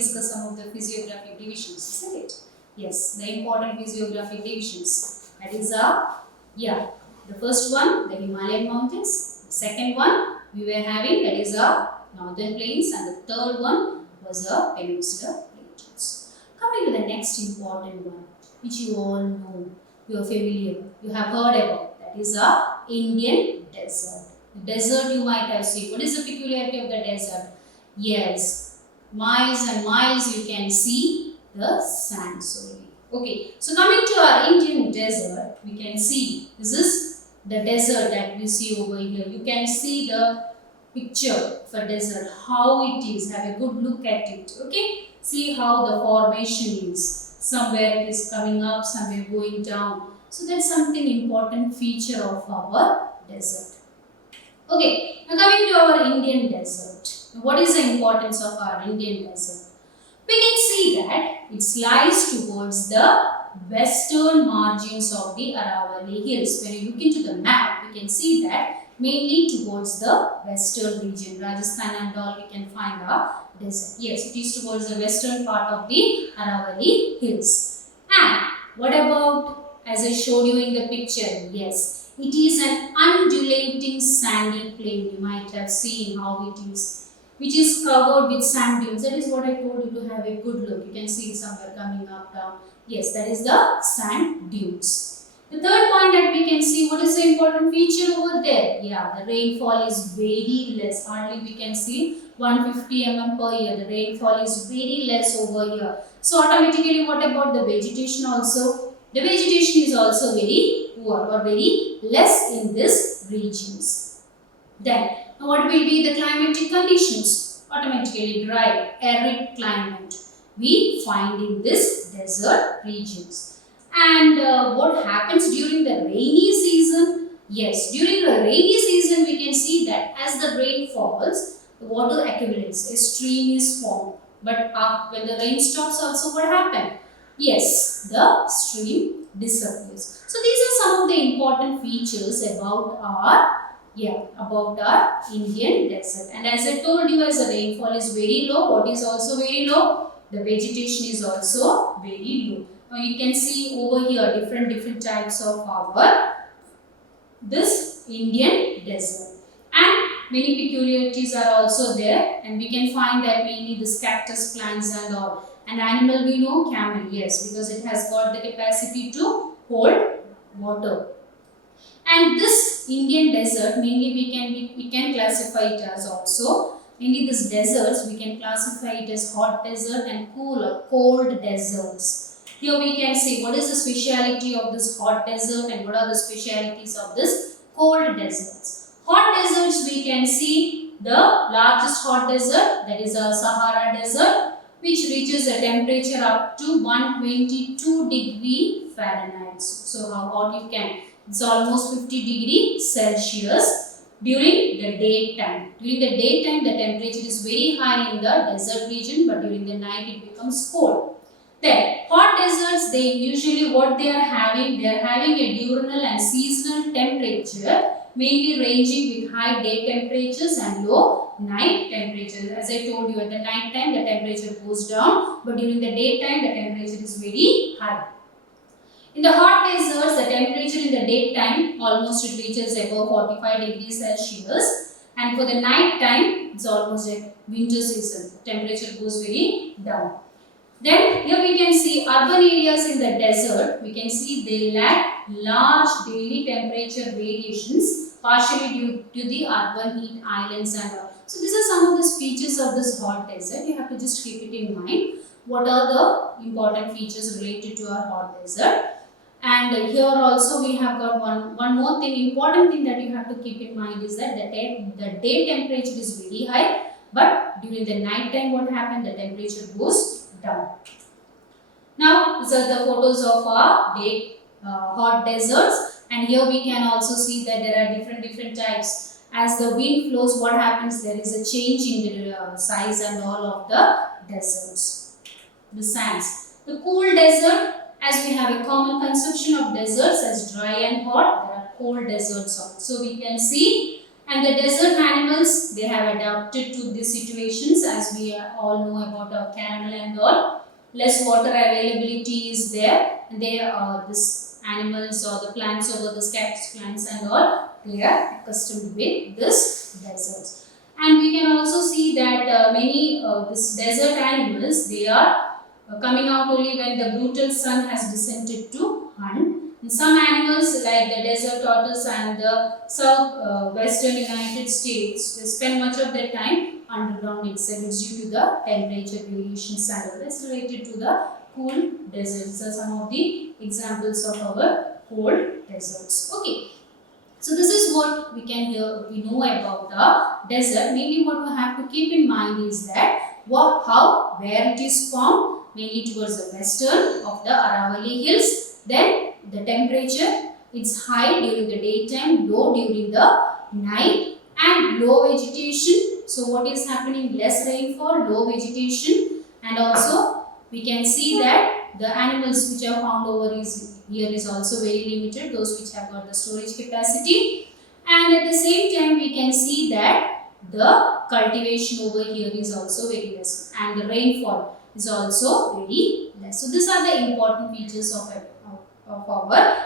discuss some of the physiographic divisions, isn't it? Yes, the important physiographic divisions. That is the first one, the Himalayan mountains. The second one we were having, that is northern plains, and the third one was peninsular plains. Coming to the next important one, which you all know, you are familiar, you have heard about, that is Indian desert. The desert you might have seen. What is the peculiarity of the desert? Yes, miles and miles you can see the sands only. Okay, so coming to our Indian desert, we can see this is the desert that we see over here. You can see the picture for desert, how it is. Have a good look at it. Okay, see how the formation is. Somewhere it is coming up, somewhere going down. So that's something important feature of our desert. Okay, now coming to our Indian desert. What is the importance of our Indian desert? We can see that it lies towards the western margins of the Aravalli Hills. When you look into the map, we can see that mainly towards the western region, Rajasthan and all, we can find our desert. Yes, it is towards the western part of the Aravalli Hills. And what about, as I showed you in the picture, yes, it is an undulating sandy plain. You might have seen how it is, which is covered with sand dunes. That is what I told you to have a good look. You can see somewhere coming up, down. Yes, that is the sand dunes. The third point that we can see, what is the important feature over there? Yeah, the rainfall is very less. Hardly we can see 150 mm per year. The rainfall is very less over here. So automatically, what about the vegetation also? The vegetation is also very poor or very less in these regions. Then, what will be the climatic conditions? Automatically dry, arid climate we find in this desert regions. And what happens during the rainy season? Yes, during the rainy season we can see that as the rain falls, the water accumulates, a stream is formed. But when the rain stops also, what happens? Yes, the stream disappears. So these are some of the important features about our Indian desert. And as I told you, as the rainfall is very low, what is also very low? The vegetation is also very low. Now you can see over here different types of this Indian desert. And many peculiarities are also there, and we can find that mainly this cactus plants and all. An animal we know, camel, yes, because it has got the capacity to hold water. And this Indian desert, mainly we can classify it as also, mainly these deserts, we can classify it as hot desert and cool or cold deserts. Here we can see what is the speciality of this hot desert and what are the specialities of this cold deserts. Hot deserts, we can see the largest hot desert, that is a Sahara desert, which reaches a temperature up to 122 degree Fahrenheit. So how hot you can? It's almost 50 degrees Celsius during the daytime. During the daytime, the temperature is very high in the desert region, but during the night it becomes cold. Then, hot deserts, they usually what they are having a diurnal and seasonal temperature, mainly ranging with high day temperatures and low night temperatures. As I told you, at the night time the temperature goes down, but during the daytime the temperature is very high. In the hot deserts, the temperature in the daytime almost it reaches above 45 degrees Celsius, and for the night time it's almost like winter season. The temperature goes very down. Then here we can see urban areas in the desert. We can see they lack large daily temperature variations, partially due to the urban heat islands and all. So these are some of the features of this hot desert. You have to just keep it in mind. What are the important features related to our hot desert? And here also we have got one more thing, important thing that you have to keep in mind is that the day temperature is very high, but during the night time what happens? The temperature goes down. Now these are the photos of our hot deserts, and here we can also see that there are different types. As the wind flows, what happens? There is a change in the size and all of the deserts, the sands. The cool desert, as we have a common conception of deserts as dry and hot, there are cold deserts also. So we can see, And the desert animals, they have adapted to these situations, as we all know about our camel and all. Less water availability is there, and they are this animals or the plants over the cactus plants and all, they are accustomed with this deserts. And we can also see that many this desert animals, they are coming out only when the brutal sun has descended to hunt. And some animals like the desert tortoise and the western United States, they spend much of their time underground itself. It's due to the temperature variations and all. That's related to the cool deserts. These are some of the examples of our cold deserts. Okay. So this is what we know about the desert. Mainly what we have to keep in mind is that where it is formed, mainly towards the western of the Aravalli Hills. Then the temperature, it's high during the daytime, low during the night, and low vegetation. So what is happening? Less rainfall, low vegetation, and also we can see that the animals which are found over here is also very limited, those which have got the storage capacity. And at the same time we can see that the cultivation over here is also very less, and the rainfall is also very less. So these are the important features of our